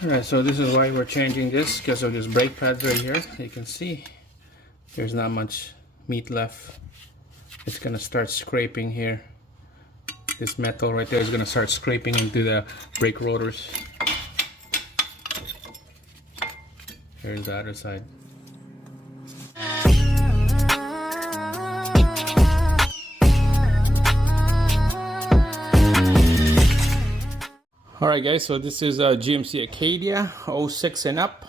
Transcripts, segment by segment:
Alright, so this is why we're changing this, because of this brake pads right here. You can see there's not much meat left. It's gonna start scraping here. This metal right there is gonna start scraping into the brake rotors. Here's the other side. Alright guys, so this is a GMC Acadia 06 and up.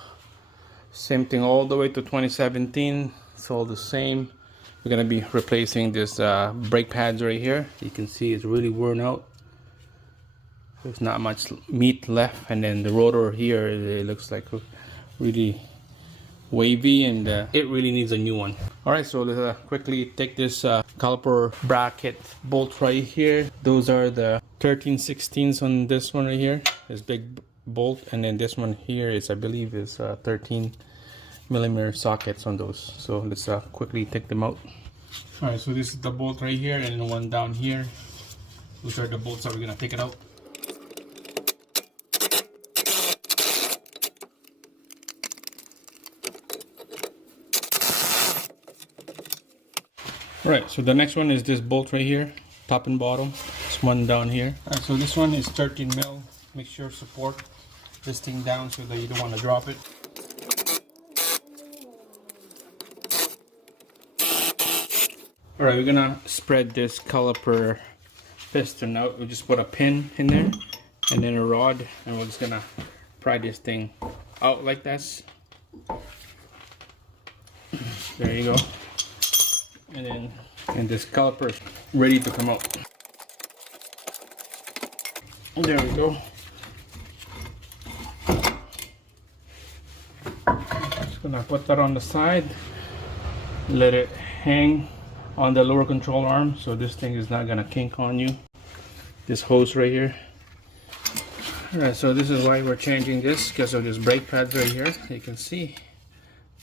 Same thing all the way to 2017. It's all the same. We're gonna be replacing this brake pads right here. You can see it's really worn out. There's not much meat left, and then the rotor here, it looks like really wavy, and it really needs a new one. Alright, so let's quickly take this caliper bracket bolt right here. Those are the 13/16s on this one right here, this big bolt, and then this one here is, I believe, is 13mm sockets on those. So let's quickly take them out. Alright, so this is the bolt right here, and the one down here. Those are the bolts that we're gonna take it out. Alright, so the next one is this bolt right here, top and bottom. This one down here. Alright, so this one is 13mm. Make sure support this thing down so that you don't want to drop it. Alright, we're gonna spread this caliper piston out. We'll just put a pin in there and then a rod, and we're just gonna pry this thing out like this. There you go. And this caliper is ready to come out. There we go. Just gonna put that on the side, let it hang on the lower control arm so this thing is not gonna kink on you. This hose right here. Alright, so this is why we're changing this, because of this brake pads right here. You can see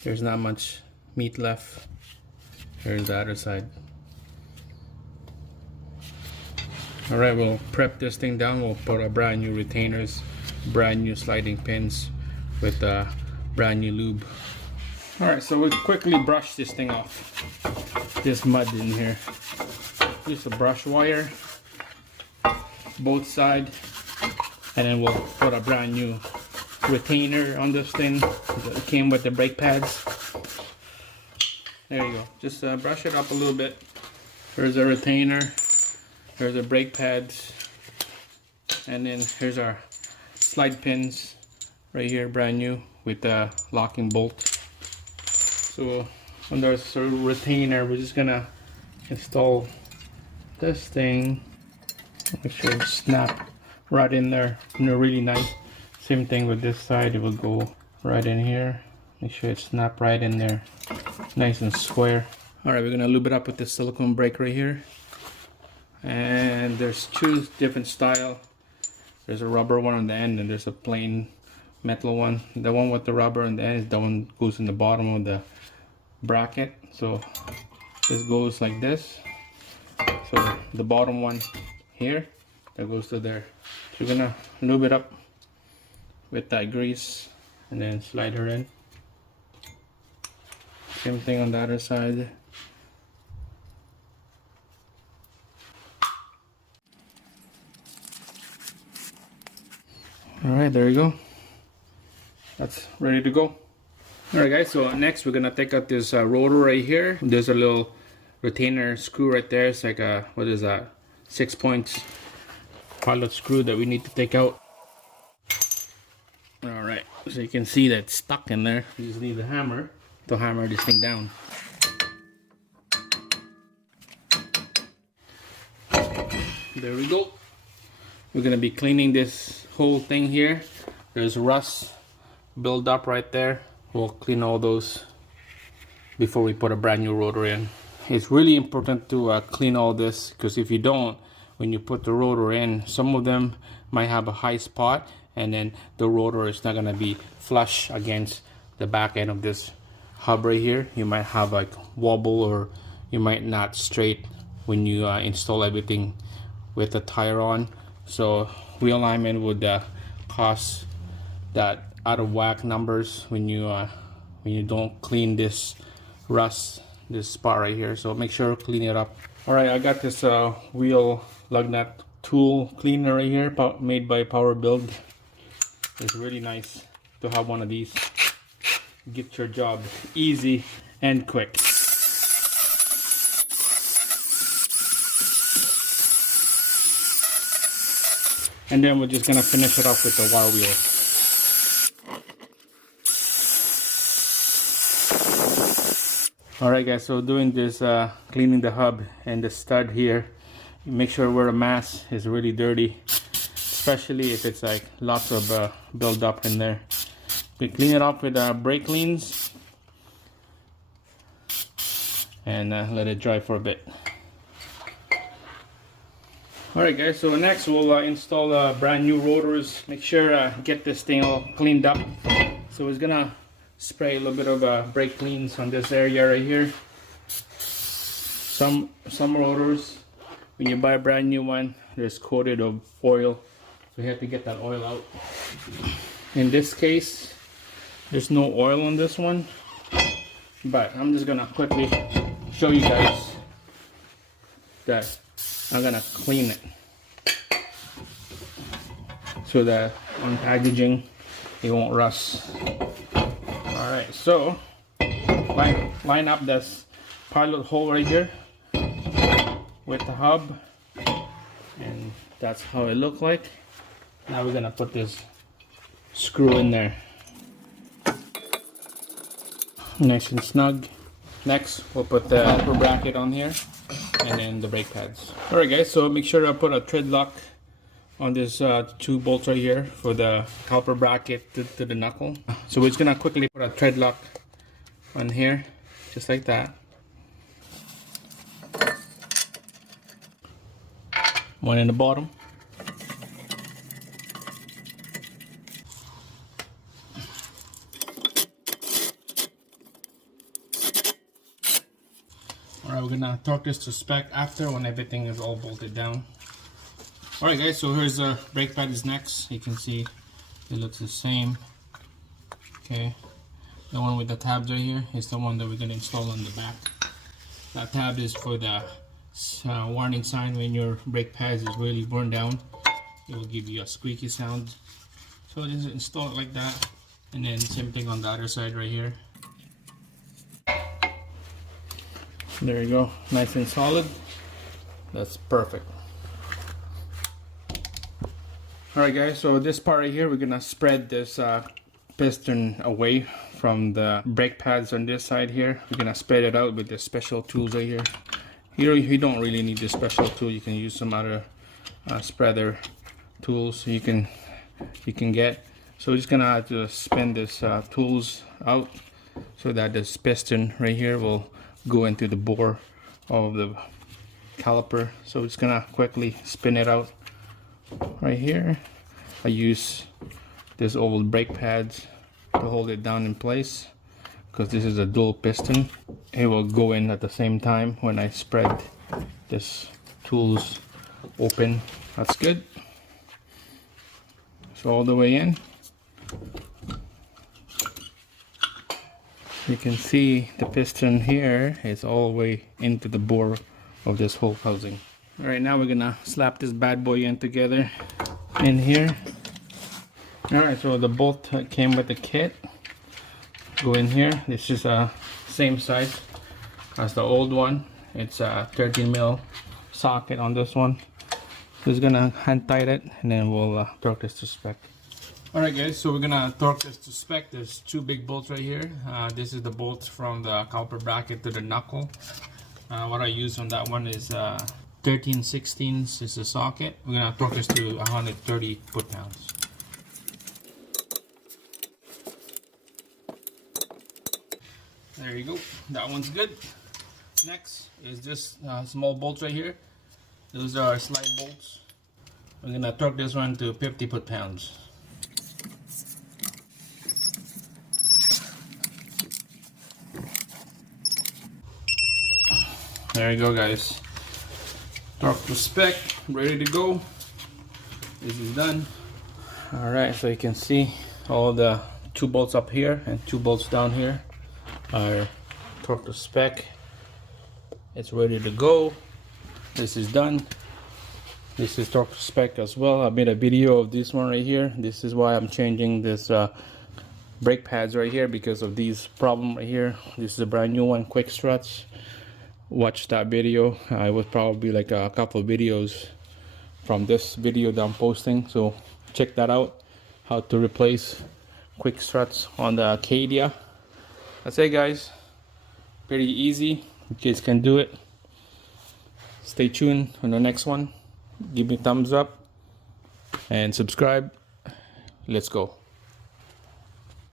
there's not much meat left. Here's the other side. Alright, we'll prep this thing down. We'll put a brand new retainers, brand new sliding pins with brand new lube. Alright, so we'll quickly brush this thing off. This mud in here. Use a brush wire, both sides, and then we'll put a brand new retainer on this thing that came with the brake pads. There you go. Just brush it up a little bit. Here's a retainer. Here's the brake pads. And then here's our slide pins right here, brand new with the locking bolt. So on the retainer, we're just gonna install this thing. Make sure it snap right in there. Really nice. Same thing with this side. It will go right in here. Make sure it snap right in there, nice and square. Alright, we're gonna lube it up with this silicone brake right here. And there's two different style. There's a rubber one on the end, and there's a plain metal one. The one with the rubber on the end is the one that goes in the bottom of the bracket. So this goes like this. So the bottom one here, that goes to there. So we're gonna lube it up with that grease and then slide her in. Same thing on the other side. Alright, there you go. That's ready to go. Alright guys, so next we're gonna take out this rotor right here. There's a little retainer screw right there. It's like a, what is that? 6 points pilot screw that we need to take out. Alright, so you can see that it's stuck in there. You just need a hammer to hammer this thing down. There we go. We're gonna be cleaning this whole thing here. There's rust build up right there. We'll clean all those before we put a brand new rotor in. It's really important to clean all this, because if you don't, when you put the rotor in, some of them might have a high spot, and then the rotor is not gonna be flush against the back end of this hub right here. You might have like wobble, or you might not straight when you install everything with the tire on. So realignment would cause that out of whack numbers when you don't clean this this spot right here. So make sure to clean it up. All right, I got this wheel lug nut tool cleaner right here, made by Power Build. It's really nice to have one of these. Get your job easy and quick. And then we're just gonna finish it off with the wire wheel. Alright guys, so doing this cleaning the hub and the stud here. Make sure where the mass is really dirty, especially if it's like lots of build up in there. We clean it off with brake cleans and let it dry for a bit. Alright guys, so next we'll install brand new rotors. Make sure get this thing all cleaned up. So it's gonna spray a little bit of brake cleans on this area right here. Some rotors, when you buy a brand new one, there's coated of oil, so you have to get that oil out. In this case, there's no oil on this one, but I'm just gonna quickly show you guys that I'm gonna clean it so that on packaging it won't rust. Alright, so line up this pilot hole right here with the hub, and that's how it looks like. Now we're gonna put this screw in there, nice and snug. Next we'll put the upper bracket on here and then the brake pads. Alright guys, so make sure I put a thread lock on this two bolts right here for the caliper bracket to the knuckle. So we're just gonna quickly put a thread lock on here, just like that. One in the bottom. Alright, we're gonna torque this to spec after, when everything is all bolted down. Alright guys, so here's the brake pad is next. You can see it looks the same. Okay, the one with the tabs right here is the one that we're gonna install on the back. That tab is for the warning sign when your brake pads is really worn down. It will give you a squeaky sound. So just install it like that, and then same thing on the other side right here. There you go, nice and solid. That's perfect. Alright guys, so this part right here, we're gonna spread this piston away from the brake pads on this side here. We're gonna spread it out with the special tools right here. You don't really need this special tool. You can use some other spreader tools you can get. So we're just gonna have to spin this tools out so that this piston right here will go into the bore of the caliper. So we're just gonna quickly spin it out right here. I use this old brake pads to hold it down in place because this is a dual piston. It will go in at the same time when I spread this tools open. That's good. So all the way in. You can see the piston here is all the way into the bore of this whole housing. Alright, now we're gonna slap this bad boy in together in here. Alright, so the bolt came with the kit. Go in here. This is same size as the old one. It's a 13 mil socket on this one. Just gonna hand tight it and then we'll torque this to spec. Alright guys, so we're gonna torque this to spec. There's two big bolts right here. This is the bolts from the caliper bracket to the knuckle. What I use on that one is 13/16 is the socket. We're gonna torque this to 130 foot-pounds. There you go. That one's good. Next is this small bolts right here. Those are slide bolts. We're gonna torque this one to 50 foot-pounds. There you go guys. Torque to spec, ready to go. This is done. Alright, so you can see All the 2 bolts up here and 2 bolts down here are torque to spec. It's ready to go. This is done. This is torque to spec as well. I made a video of this one right here. This is why I'm changing this brake pads right here, because of these problem right here. This is a brand new one, quick struts. Watch that video. It was probably like a couple of videos from this video that I'm posting, so check that out, how to replace quick struts on the Acadia. That's it, guys. Pretty easy. You kids can do it. Stay tuned on the next one. Give me a thumbs up and subscribe. Let's go.